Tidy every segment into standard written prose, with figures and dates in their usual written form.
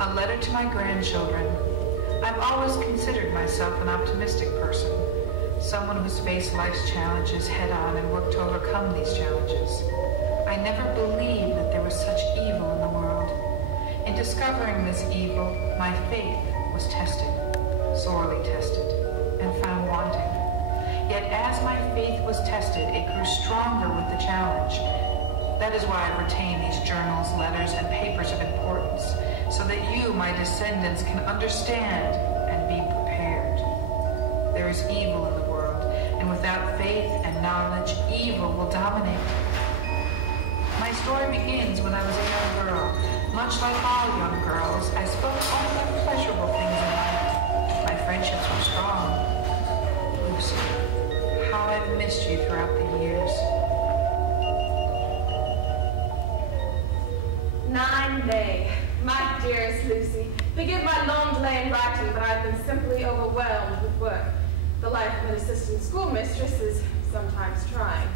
A letter to my grandchildren. I've always considered myself an optimistic person, someone who's faced life's challenges head-on and worked to overcome these challenges. I never believed that there was such evil in the world. In discovering this evil, my faith was tested, sorely tested, and found wanting. Yet as my faith was tested, it grew stronger with the challenge. That is why I've retained these journals, letters, and papers of importance, so that you, my descendants, can understand and be prepared. There is evil in the world, and without faith and knowledge, evil will dominate. My story begins when I was a young girl. Much like all young girls, I spoke only of pleasurable things in life. My friendships were strong. Lucy, how I've missed you throughout the years. 9 May. My dearest Lucy, forgive my long delay in writing, but I've been simply overwhelmed with work. The life of an assistant schoolmistress is sometimes trying.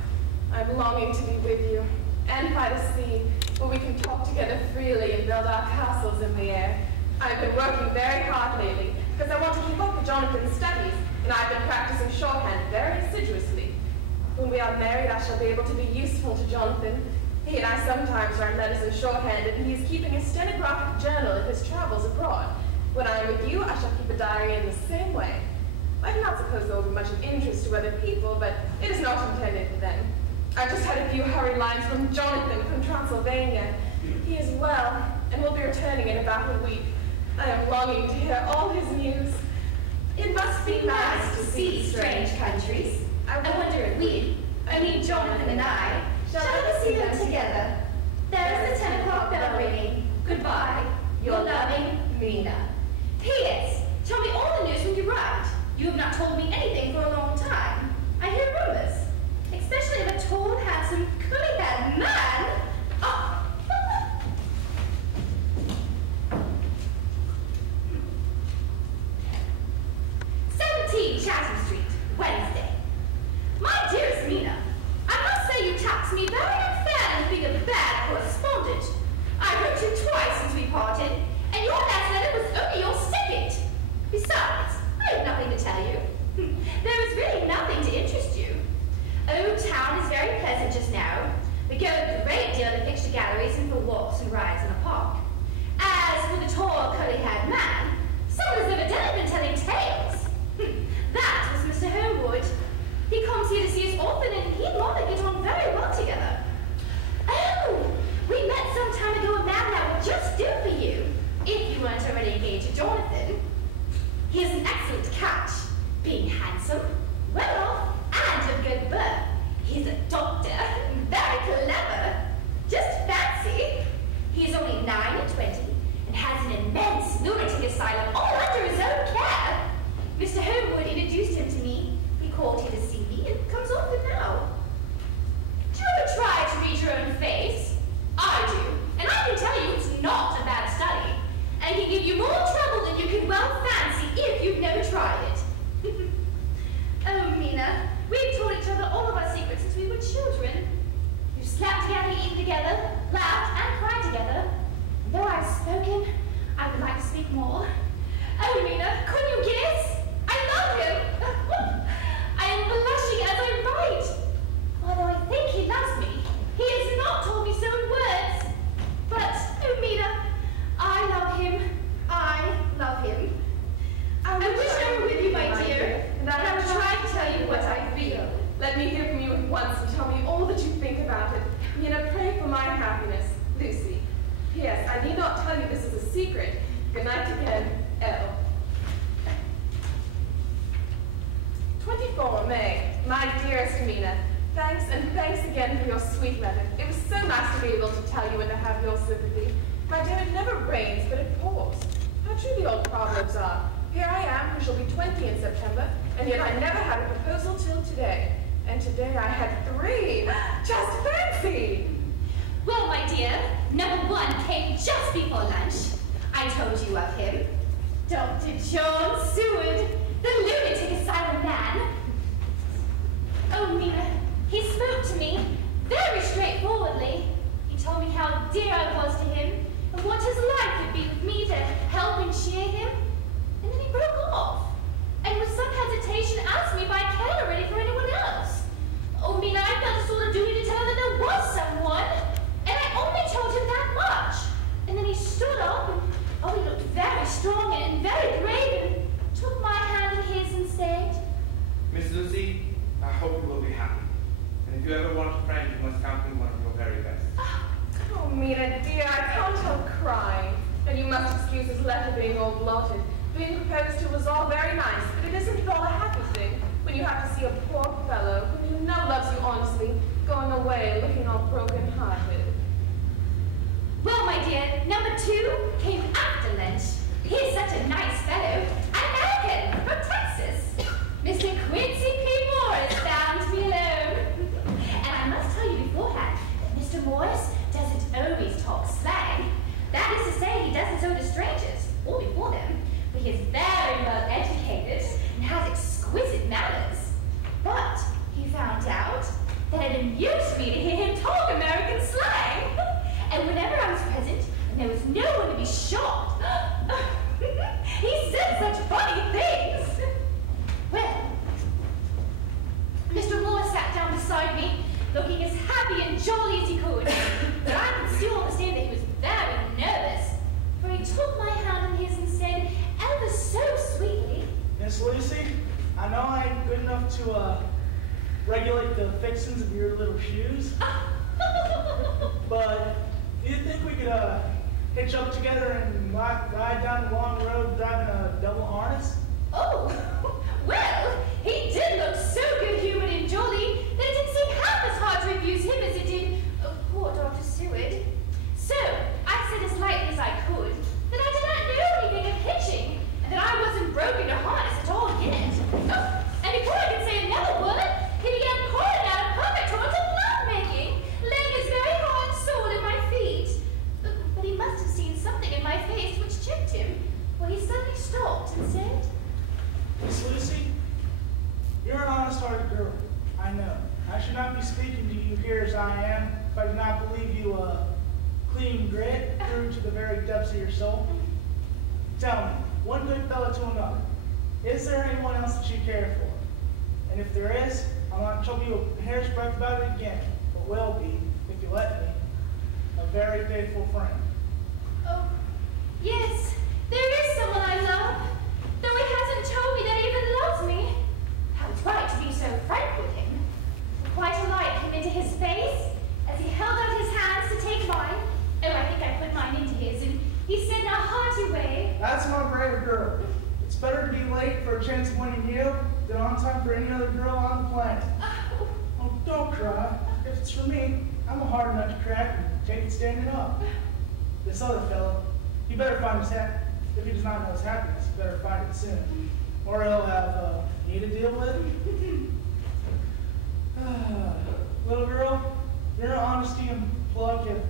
I'm longing to be with you, and by the sea, where we can talk together freely and build our castles in the air. I've been working very hard lately, because I want to keep up with Jonathan's studies, and I've been practicing shorthand very assiduously. When we are married, I shall be able to be useful to Jonathan. He and I sometimes write letters in shorthand, and he is keeping a stenographic journal of his travels abroad. When I am with you, I shall keep a diary in the same way. I do not suppose there will be much of interest to other people, but it is not intended for them. I've just had a few hurried lines from Jonathan from Transylvania. He is well, and will be returning in about a week. I am longing to hear all his news. It must be nice to see strange countries. I wonder if I mean Jonathan and I, shall ever see them together. There is the 10 o'clock bell ringing. Goodbye, your loving Mina. P.S. Tell me all the news when you write. You have not told me anything for a long time. I hear rumors, especially of a tall, handsome, curly-haired man. Oh. 17 Chatham Street, Wednesday. My dearest Mina, I must say you taxed me very unfairly being a bad correspondent. I wrote you twice since we parted, and your last letter was only your second. Besides, I have nothing to tell you. There is really nothing to interest you. Old Town is very pleasant just now. We go a great deal to picture galleries and for walks and rides in a park. As for the tall, curly-haired man, someone has evidently been telling tales. That was Mr. Holmwood. He comes here to see us often, and he and Mother get on very well together. Oh, we met some time ago a man that would just do for you, if you weren't already engaged to Jonathan. He is an excellent catch, being handsome, well off, and of good birth. He's a doctor, very clever. Just fancy. He is only 9 and 20, and has an immense lunatic asylum all under his own care. Mr. Holmwood introduced him to me. He called here to see me, and comes often now. Do you ever try to read your own face? I do, and I can tell you it's not a bad study, and can give you more trouble than you can well fancy if you've never tried it. Oh, Mina, we've told each other all of our secrets since we were children. We've slept together, eaten together, laughed and cried together. And though I've spoken, I would like to speak more. Oh, Mina, couldn't you guess? I love him. I am blushing as I write. Although I think he loves me, he has not told me so in words. But, oh, Mina, I love him. I love him. I wish I were with you, my dear, and I would try to tell you what I feel. Let me hear from you at once and tell me all that you think about it. Mina, pray for my happiness. Lucy. P.S. I need not tell you this is a secret. Good night again, L. 24 May. My dearest Mina, thanks and thanks again for your sweet letter. It was so nice to be able to tell you and to have your sympathy. My dear, it never rains, but it pours. How true the old proverbs are. Here I am, who shall be 20 in September, and yet I never had a proposal till today. And today I had 3. Just fancy! Well, my dear, number 1 came just before lunch. I told you of him. Dr. John Seward, the lunatic asylum man. Oh, Mina, he spoke to me very straightforwardly. He told me how dear I was to him, and what his life would be with me to if you ever want a friend, you must count me one of your very best. Oh, Mina, dear, I can't help crying. And you must excuse his letter being all blotted. Being proposed to was all very nice, but it isn't at all a happy thing when you have to see a poor fellow whom you know loves you honestly going away looking all broken-hearted. Well, my dear, number 2 came after lunch. He's such a nice fellow, an American from Texas. Mr. Quincey P. Morris found me alone. And I must tell you beforehand that Mr. Morris doesn't always talk slang. That is to say, he doesn't so to strangers, or before them, but he is very well educated and has exquisite manners. But he found out that it amused me to hear him talk American slang. And whenever I was present, and there was no one to be shocked, he said such funny things. Well, Mr. Wallace sat down beside me, looking as happy and jolly as he could. But I could still understand that he was very nervous, for he took my hand in his and said, ever so sweetly, Miss Lucy, I know I ain't good enough to regulate the fixings of your little shoes, but do you think we could hitch up together and ride down the long road driving a double harness? oh, well, he did look so good-humored and jolly that it didn't seem half as hard to refuse him as it did poor Dr. Seward. So I said as lightly as I could that I did not know anything of hitching, and that I wasn't broken to harness at all yet. Oh, and before I could say another word, he began pouring out a perfect torrent of love-making, laying his very heart and soul at my feet. But he must have seen something in my face which checked him, for he suddenly stopped and said, Miss Lucy, you're an honest-hearted girl, I know. I should not be speaking to you here as I am if I do not believe you clean grit through to the very depths of your soul. Tell me, one good fellow to another, is there anyone else that you care for? And if there is, I'll not trouble you a hair's breadth about it again, but will be, if you let me, a very faithful friend. oh, yes, there is someone I love, though he hasn't told me that he even loves me. How it's right to be so frank with him. Quite a light came into his face as he held out his hands to take mine. Oh, I think I put mine into his, and he said in a hearty way, That's my brave girl. It's better to be late for a chance of winning you than on time for any other girl on the planet. Oh, don't cry. If it's for me, I'm a hard nut to crack and take it standing up. This other fellow, he better find his hat. If he does not know his happiness, he better find it soon. Or he'll have me to deal with. Little girl, your honesty and pluck have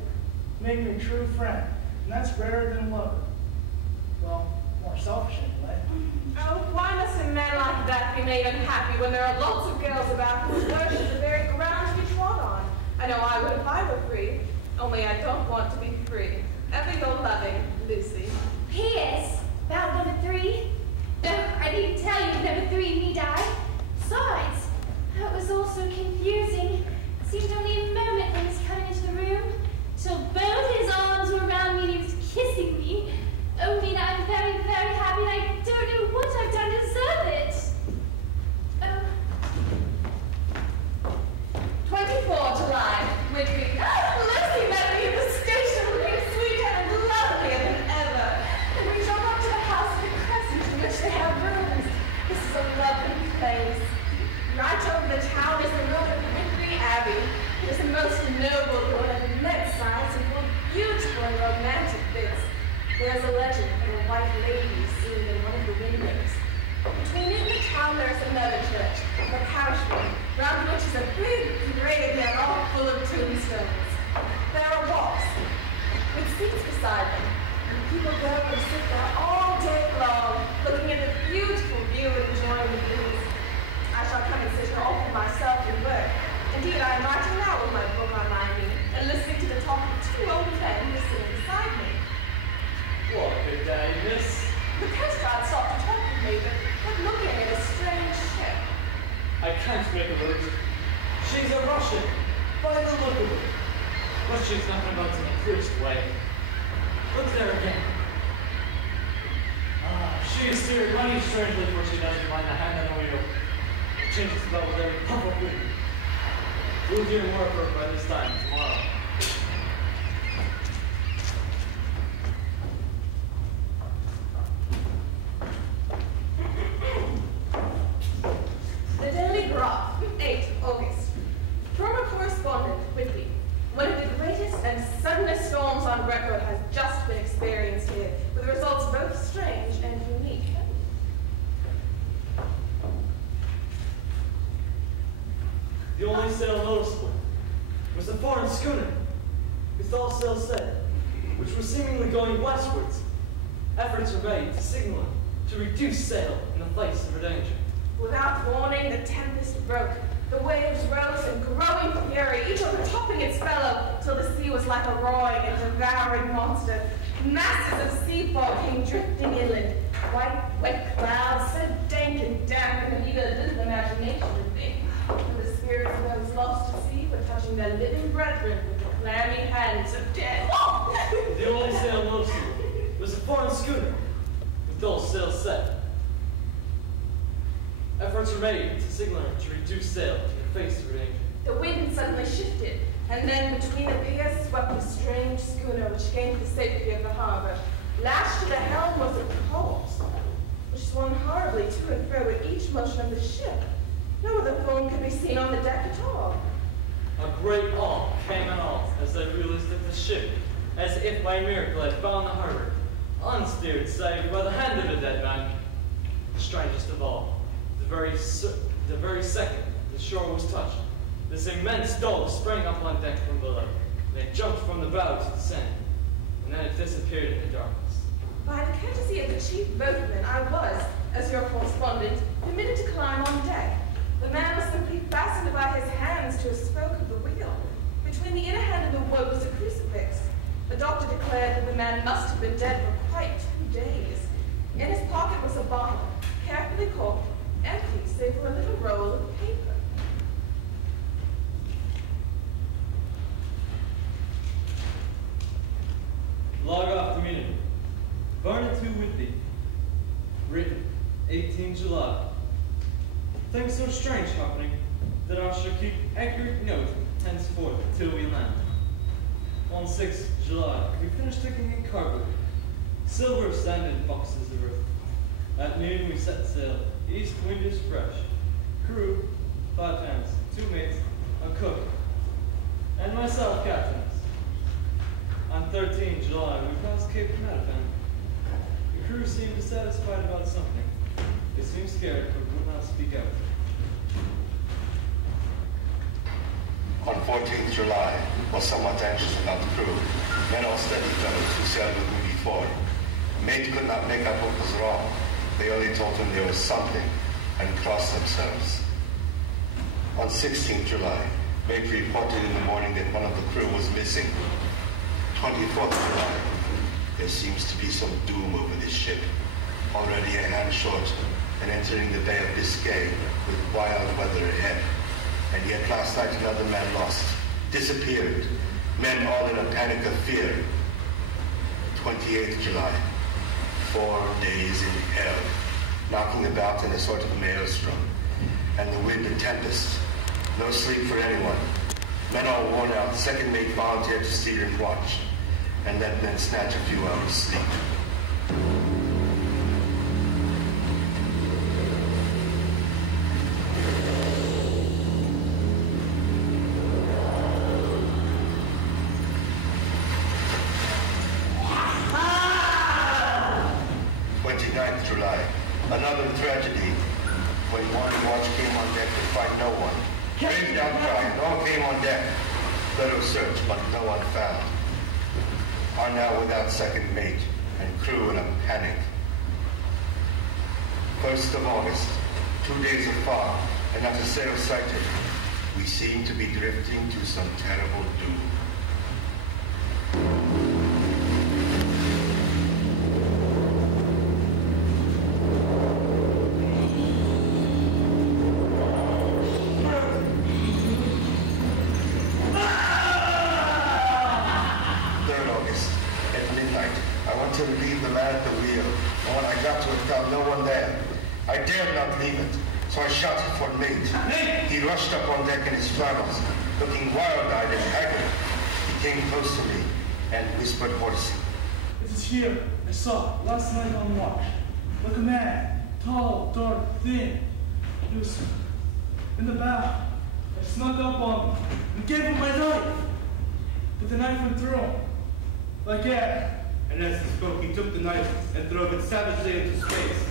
made me a true friend, and that's rarer than a lover. Well, more selfish anyway. Oh, why must a man like that be made unhappy when there are lots of girls about whose worship is the very ground to be trod on? I know I would if I were free, only I don't want to be free. Ever your loving, Lucy. P.S. About number 3. Oh, I needn't tell you if number 3 need die. Besides, that was all so confusing. It seemed only a moment when he was coming into the room, till both his arms were around me and he was kissing me. Oh, Mina, I'm very, very happy, and I don't know what I've done to deserve it. Oh. 24 July, Whitby. Lucy met me at the station, looking sweeter and lovelier than ever. And we drove up to the house in the Crescent in which they have rooms. This is a lovely place. Right over the town is the ruin of Whitby Abbey. It is the most noble ruin of immense size and full of beautiful and romantic bits. There's a legend of a white lady seen in one of the windows. Between it and the town there is another church, the parish one, round which is a big graveyard all full of tombstones. There are walks with seats beside them, and people go and sit there all day long, looking at the beautiful view and enjoying the breeze. I shall come and sit here all for myself and work. Indeed, I am writing now with my book on my knee, and listening to the talk of 2 old men who are sitting beside me. What a day, miss. The Coastguard stopped to talk with me, but looking at a strange ship. I can't make a word. She's a Russian, by the look of it. But she's not about in a priest way. Look there again. She is steered mighty strangely, for she doesn't mind the hand on the wheel. Changes about with every puff of wind. We'll do more work by this time tomorrow. The Daily Graph, 8 August. From a correspondent, Whitby. One of the greatest and suddenest storms on record has just been experienced here, with results both strange and unique. The only sail noticeable was a foreign schooner, with all sails set, which was seemingly going westwards. Efforts were made to signal to reduce sail in the face of her danger. Without warning, the tempest broke. The waves rose in growing fury, each overtopping its fellow, till the sea was like a roaring and devouring monster. Masses of sea fog came drifting inland. White, wet clouds, so dank and damp and even little imagination to think. And the spirits of those lost to sea were touching their living brethren with the clammy hands of death. The only sail noticeable was a foreign schooner, with all sails set. Efforts were made to signal her to reduce sail in the face of her danger. The wind suddenly shifted, and then between the piers swept a strange schooner which gained the safety of the harbor. Lashed to the helm was a corpse, which swung horribly to and fro at each motion of the ship. No other form could be seen on the deck at all. A great awe came on all as they realized that the ship, as if by miracle, had found the harbor, unsteered save by the hand of a dead man. The strangest of all, the very second the shore was touched, this immense dog sprang up on deck from below, and it jumped from the bow to the sand, and then it disappeared in the darkness. By the courtesy of the chief boatman, I was, as your correspondent, permitted to climb on deck. The man was simply fastened by his hands to a spoke of the wheel. Between the inner hand and the wood was a crucifix. The doctor declared that the man must have been dead for quite 2 days. In his pocket was a bottle, carefully corked, empty save for a little roll of paper. Log off the meeting. Barnett to Whitby. Written 18 July. Things so strange happening that I shall keep accurate note henceforth till we land. On 6 July, we finished taking in cargo. Silver, sand, and boxes of earth. At noon we set sail. East wind is fresh. Crew, 5 hands, 2 mates, a cook, and myself captains. On 13 July, we passed Cape Matapan. The crew seemed dissatisfied about something. They seemed scared, but would not speak out. On 14th July, was somewhat anxious about the crew. Men all steady fellows who sailed with me before. Mate could not make out what was wrong. They only told him there was something and crossed themselves. On 16th July, Mate reported in the morning that one of the crew was missing. 24th July, there seems to be some doom over this ship. Already a hand short and entering the Bay of Biscay with wild weather ahead. And yet last night another man lost, disappeared. Men all in a panic of fear. 28th July, 4 days in hell, knocking about in a sort of maelstrom. And the wind a tempest. No sleep for anyone. Men all worn out, second mate volunteered to steer and watch, and let men snatch a few hours sleep. July, another tragedy. When morning watch came on deck to find no one. Raised outcry, and all came on deck. Thorough search, but no one found. Are now without second mate, and crew in a panic. 1st of August, 2 days of fog, and not a sail sighted. We seem to be drifting to some terrible doom. To relieve the man at the wheel, and when I got to it, found no one there. I dared not leave it, so I shouted for Mate. He rushed up on deck in his flannels. looking wild-eyed and haggard. He came close to me and whispered hoarsely. It is here. I saw it last night on watch. Like a man, tall, dark, thin. He was in the bath. I snuck up on him and gave him my knife. But the knife went through him. Like that. And as he spoke, he took the knife and drove it savagely into space.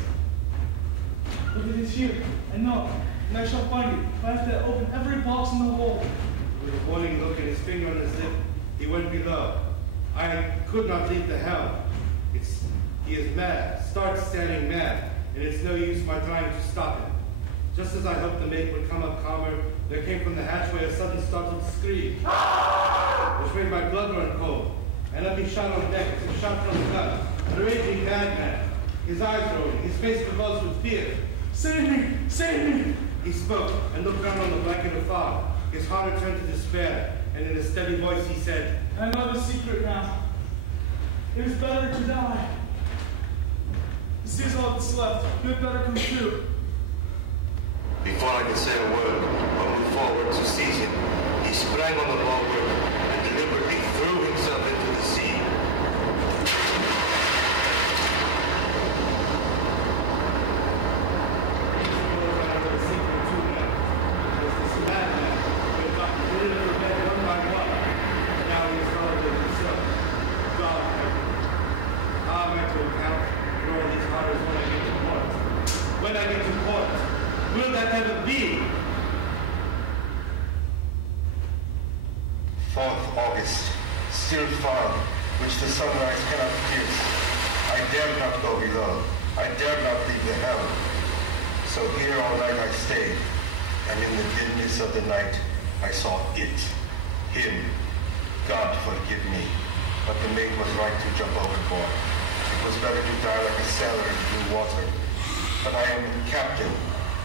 Look, it is here. I know. And I shall find it. If I have to open every box in the hole. With a warning look and his finger on his lip, he went below. I could not leave the helm. He is mad, stark standing mad, and it's no use my trying to stop him. Just as I hoped the mate would come up calmer, there came from the hatchway a sudden startled scream, which made my blood run cold. And up he shot on deck as a shot from a gun, a raging madman, his eyes rolling, his face convulsed with fear. Save me! Save me! He spoke and looked down on the blanket of fog. His heart turned to despair, and in a steady voice he said, I know the secret now. It is better to die. This is all that's left. You had better come through. Before I could say a word or move forward to seize him, he sprang on the log river and deliberately threw himself into the sea. When I get to port, will that ever be? 4th August, still fog, which the sunrise cannot pierce. I dared not go below. I dared not leave the helm. So here all night I stayed, and in the dimness of the night, I saw it, him. God forgive me, but the mate was right to jump overboard. It was better to die like a sailor in blue water. But I am captain,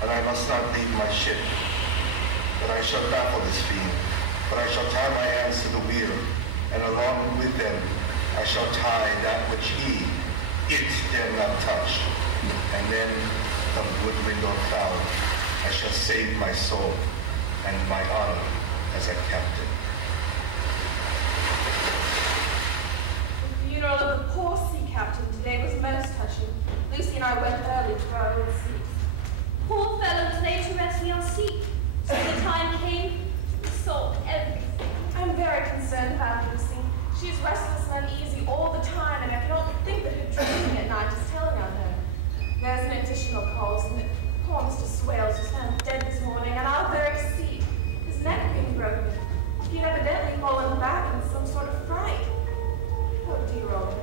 and I must not leave my ship. But I shall baffle this fiend, but I shall tie my hands to the wheel, and along with them I shall tie that which it dare not touch. And then, come good wind or foul, I shall save my soul and my honor as a captain. The funeral of the poor sea captain today was most touching. Lucy and I went early to our own seats. Poor fellow was laid to rest in your seat. So the time came, we sold everything. I'm very concerned about Lucy. She is restless and uneasy all the time, and I cannot think that her dreaming at night is telling on her. There's an additional cause, and that poor Mr. Swales was found dead this morning on our very seat, his neck being broken. He'd evidently fallen back in some sort of fright. Oh dear old man.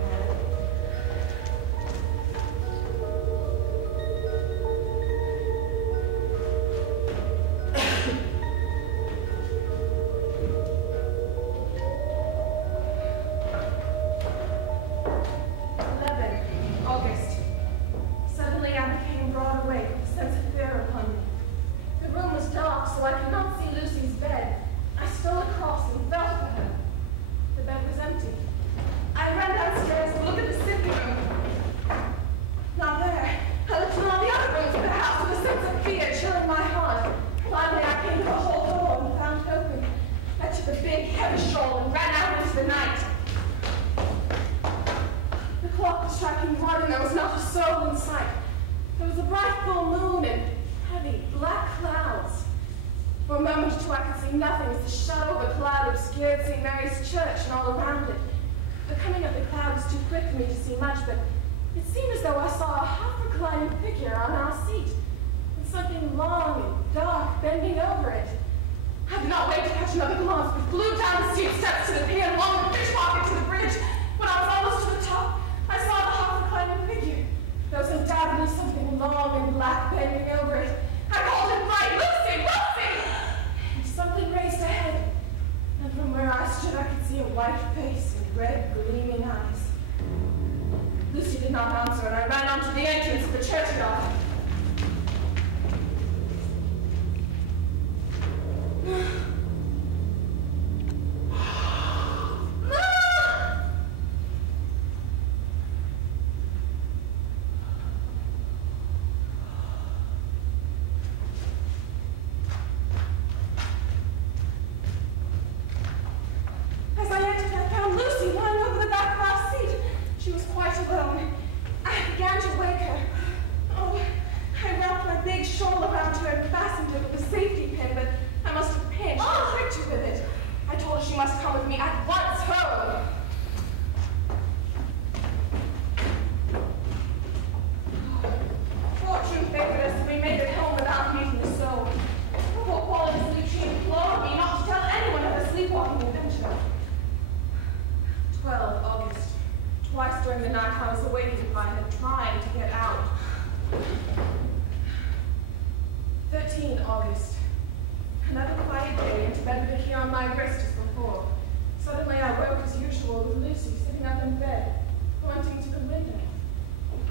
usual with Lucy sitting up in bed, pointing to the window.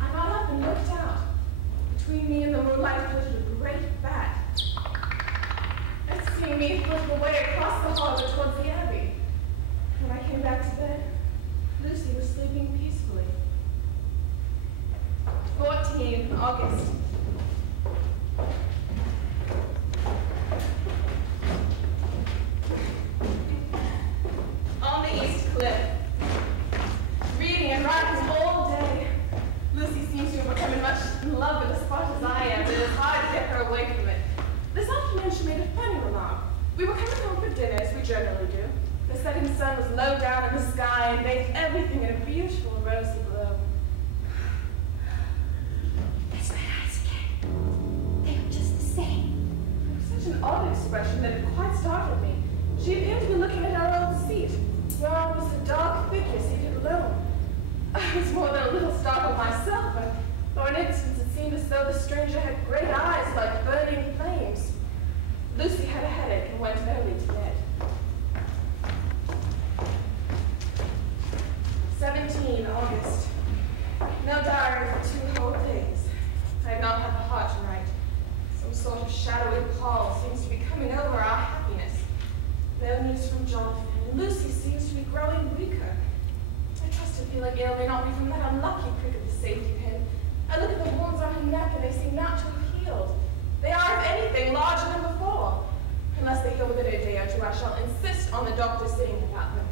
I got up and looked out. Between me and the moonlight flitted a great bat. It seemed me flitted away across the harbor towards the Abbey. When I came back to bed, Lucy was sleeping peacefully. 14 August. On the East Cliff. Reading and writing all day. Lucy seems to have become as much in love with the spot as I am, but it is hard to get her away from it. This afternoon she made a funny remark. We were coming home for dinner, as we generally do. The setting sun was low down in the sky and bathed everything in a beautiful rosy glow. There's my eyes again. They were just the same. It was such an odd expression that it quite startled me. She appeared to be looking at our old seat, where was a dark figure seated alone. I was more than a little startled myself, but for an instant it seemed as though the stranger had great eyes like burning flames. Lucy had a headache and went early to bed. 17 August. No diary for 2 whole days. I have not had the heart to write. Some sort of shadowy pall seems to be coming over our happiness. No news from Jonathan, and Lucy seems to be growing weaker. I trust her feeling ill may not be from that unlucky prick of the safety pin. I look at the wounds on her neck and they seem not to have healed. They are, if anything, larger than before. Unless they heal within a day or two, I shall insist on the doctor seeing about them.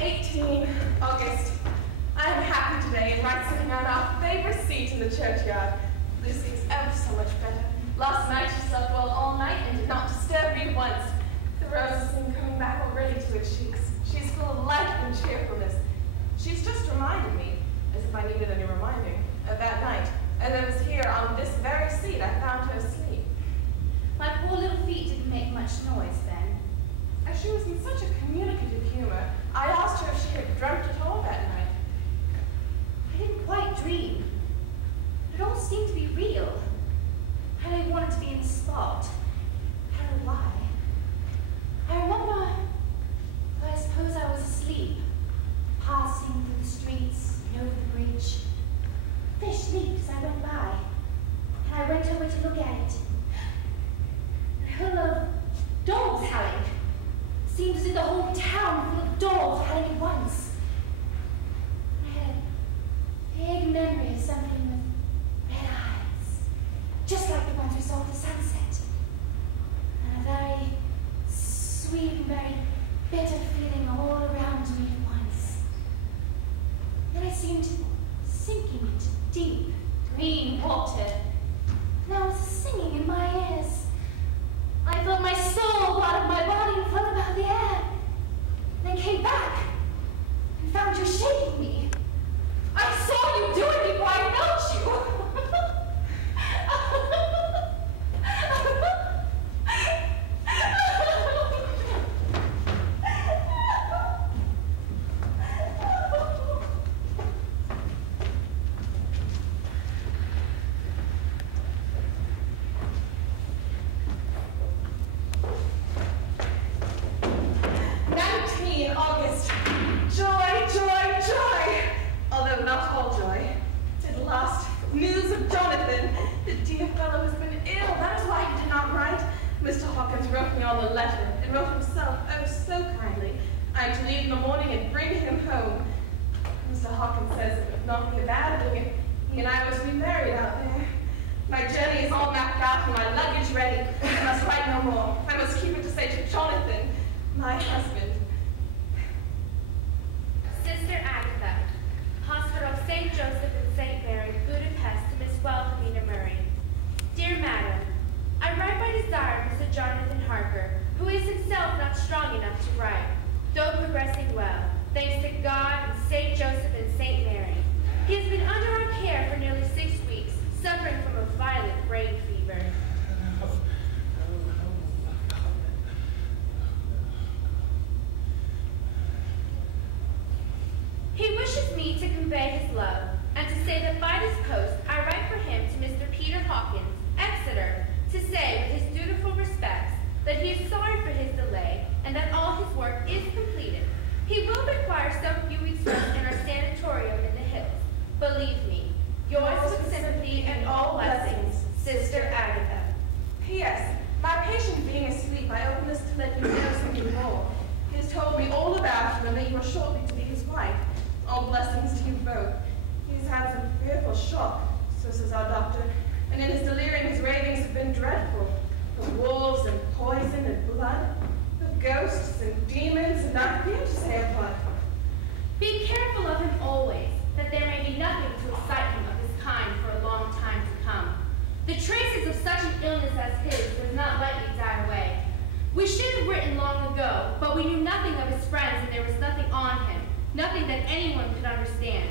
18 August. I am happy today and right sitting on our favorite seat in the churchyard. Lucy is ever so much better. Last night she slept well all night and did not disturb me once. The roses seem coming back already to her cheeks. She is full of life and cheerfulness. She's just reminded me, as if I needed any reminding, of that night, as I was here on this very seat I found her asleep. My poor little feet didn't make much noise then. As she was in such a communicative humor, I asked her if she had dreamt at all that night. I didn't quite dream. It all seemed to be real. I really wanted to be in the spot. I don't know why. I remember, I suppose I was asleep, passing through the streets and over the bridge. Fish leaped as I went by, and I went over to look at it. I heard of dogs howling. It seemed as if the whole town full of dogs howling at once. I had a vague memory of something with red eyes, just like the ones we saw at the sunset, and a very sweet and very bitter feeling all around me at once. Then I seemed sinking into deep green water, and there was a singing in my ears. I felt my soul go out of my body and float about the air, and then came back and found you shaking me. I saw you do it before I felt you. 19 August. Joy, joy, joy. Although not all joy. At last, news of Jonathan. The dear fellow has been ill. That is why he did not write. Mr. Hawkins wrote me all the letter, and wrote himself, oh so kindly. I am to leave in the morning and bring him home. Mr. Hawkins says it would not be a bad thing if he and I were to be married out there. My journey is all mapped out and my luggage ready. I must write no more. I must keep it to say to Jonathan, my husband. Sister Agatha, Hospital of St. Joseph and St. Mary, Budapest, to Miss Wilhelmina Murray. Dear Madam, I write by desire of Mr. Jonathan Harker, who is himself not strong enough to write, though progressing well, thanks to God and St. Joseph and St. Mary. He has been under our care for nearly 6 weeks, suffering from a violent brain fever. Dear, 19 August. 19 August. I am happy today and write sitting out a favor seat in the churchyard. Lucy is ever so much better. Last night she slept well all night and did not disturb me once. Then came back and found you shaking me. I saw you do it before I felt you. and all blessings, Sister Agatha. P.S. My patient being asleep, I open this to let you know something more. He has told me all about you and that you are shortly to be his wife. All blessings to you both. He's had some fearful shock, so says our doctor, and in his delirium his ravings have been dreadful. Of wolves and poison and blood, of ghosts and demons, and I fear to say of what. Be careful of him always, that there may be nothing to excite him of this kind for a long time to come. The traces of such an illness as his does not lightly die away. We should have written long ago, but we knew nothing of his friends and there was nothing on him, nothing that anyone could understand.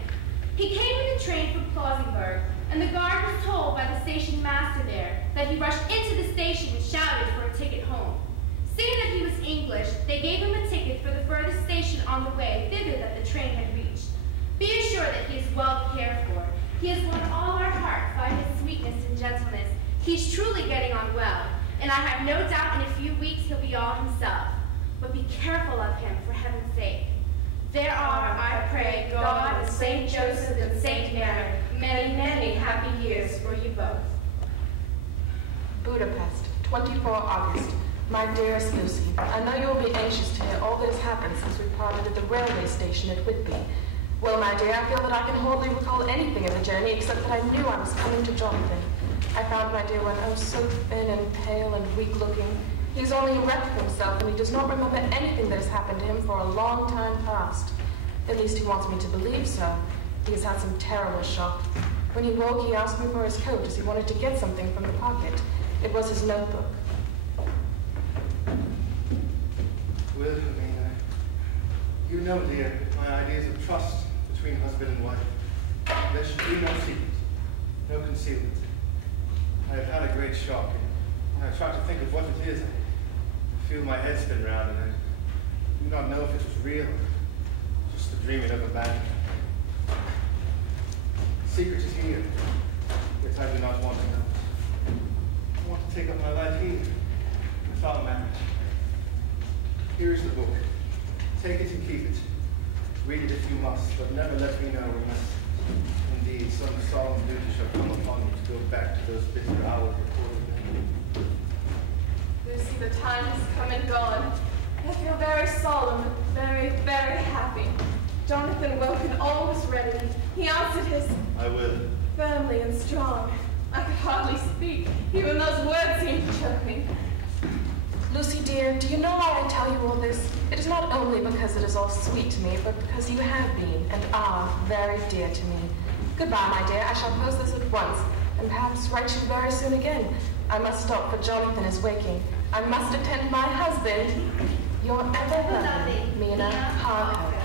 He came in the train from Clausenburg, and the guard was told by the station master there that he rushed into the station and shouted for a ticket home. Seeing that he was English, they gave him a ticket for the furthest station on the way thither that the train had reached. Be assured that he is well cared for. He has won all our hearts by his sweetness and gentleness. He's truly getting on well, and I have no doubt in a few weeks he'll be all himself. But be careful of him, for heaven's sake. There are, I pray, God and St. Joseph and St. Mary, many, many happy years for you both. Budapest, 24 August. My dearest Lucy, I know you will be anxious to hear all that has happened since we parted at the railway station at Whitby. Well, my dear, I feel that I can hardly recall anything of the journey except that I knew I was coming to Jonathan. I found my dear one, oh, so thin and pale and weak-looking. He is only a wreck of himself, and he does not remember anything that has happened to him for a long time past. At least he wants me to believe so. He has had some terrible shock. When he woke, he asked me for his coat, as he wanted to get something from the pocket. It was his notebook. Well, I mean, you know, dear, my ideas of trust between husband and wife. There should be no secret, no concealment. I have had a great shock, and I try to think of what it is. I feel my head spin round, and I do not know if it was real, just the dreaming of a man. The secret is here, yet I do not want to know it. I want to take up my life here, without marriage. Here is the book. Take it and keep it. Read it if you must, but never let me know unless, indeed, some solemn duty shall come upon you to go back to those bitter hours recorded there. Lucy, the time has come and gone. I feel very solemn and very, very happy. Jonathan woke and all was ready. He answered his I will. Firmly and strong. I could hardly speak. Even those words seemed to choke me. Lucy, dear, do you know why I tell you all this? It is not only because it is all sweet to me, but because you have been and are very dear to me. Goodbye, my dear. I shall post this at once, and perhaps write you very soon again. I must stop, for Jonathan is waking. I must attend my husband. Your ever loving Mina Harker.